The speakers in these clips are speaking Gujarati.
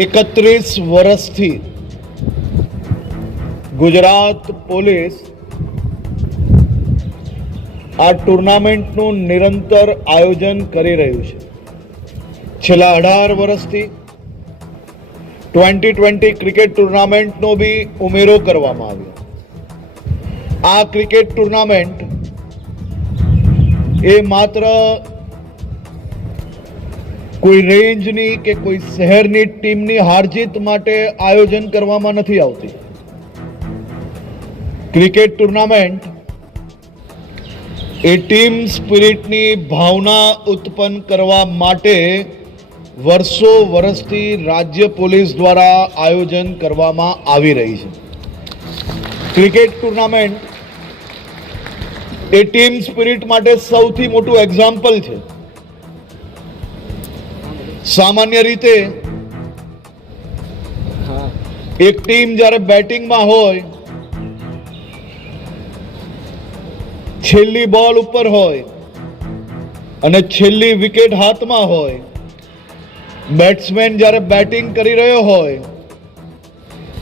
31 વર્ષથી ગુજરાત પોલીસ આ ટુર્નામેન્ટનું નિરંતર આયોજન કરી રહ્યું છે. છેલ્લા 18 વર્ષથી 2020 ક્રિકેટ ટુર્નામેન્ટનો બી ઉમેરો કરવામાં આવ્યો. આ ક્રિકેટ ટુર્નામેન્ટ એ માત્ર કોઈ રેન્જની કે કોઈ શહેરની ટીમની હારજીત માટે આયોજન કરવામાં નથી આવતી. ક્રિકેટ ટુર્નામેન્ટ એ ટીમ સ્પિરિટની ભાવના ઉત્પન્ન કરવા માટે વર્ષો વર્ષથી રાજ્ય પોલીસ દ્વારા આયોજન કરવામાં આવી રહી છે. ક્રિકેટ ટુર્નામેન્ટ એ ટીમ સ્પિરિટ માટે સૌથી મોટું એક્ઝામ્પલ છે. સામાન્ય રીતે એક ટીમ જ્યારે બેટિંગમાં હોય, છેલ્લી બોલ ઉપર હોય અને છેલ્લી વિકેટ હાથમાં હોય, બેટ્સમેન જ્યારે બેટિંગ કરી રહ્યો હોય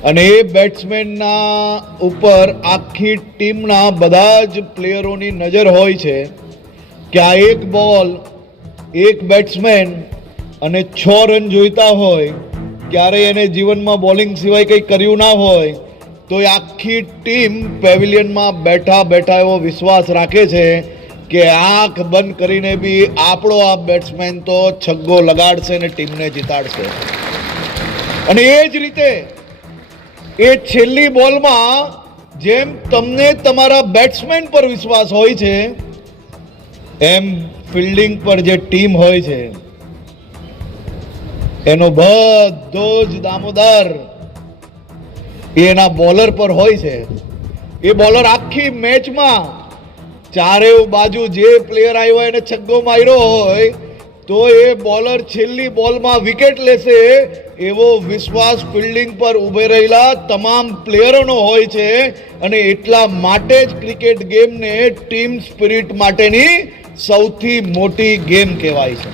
અને એ બેટ્સમેનના ઉપર આખી ટીમના બધા જ પ્લેયરોની નજર હોય છે કે આ એક બોલ, એક બેટ્સમેન અને 6 રન જોઈતા હોય, ક્યારેય એને જીવનમાં બોલિંગ સિવાય કંઈ કર્યું ના હોય, તો એ આખી ટીમ પેવિલિયનમાં બેઠા બેઠા એવો વિશ્વાસ રાખે છે કે આંખ બંધ કરીને બી આપણો આ બેટ્સમેન તો છગ્ગો લગાડશે ને ટીમને જીતાડશે. અને એ જ રીતે એ છેલ્લી બોલમાં જેમ તમને તમારા બેટ્સમેન પર વિશ્વાસ હોય છે, એમ ફિલ્ડિંગ પર જે ટીમ હોય છે એનો બધો જ દામોદર એના બોલર પર હોય છે. એ બોલર આખી મેચમાં ચારે બાજુ જે પ્લેયર આવ્યો એને છગ્ગો માર્યો હોય તો એ બોલર છેલ્લી બોલમાં વિકેટ લેશે એવો વિશ્વાસ ફિલ્ડિંગ પર ઊભે રહેલા તમામ પ્લેયરોનો હોય છે. અને એટલા માટે જ ક્રિકેટ ગેમને ટીમ સ્પિરિટ માટેની સૌથી મોટી ગેમ કહેવાય છે.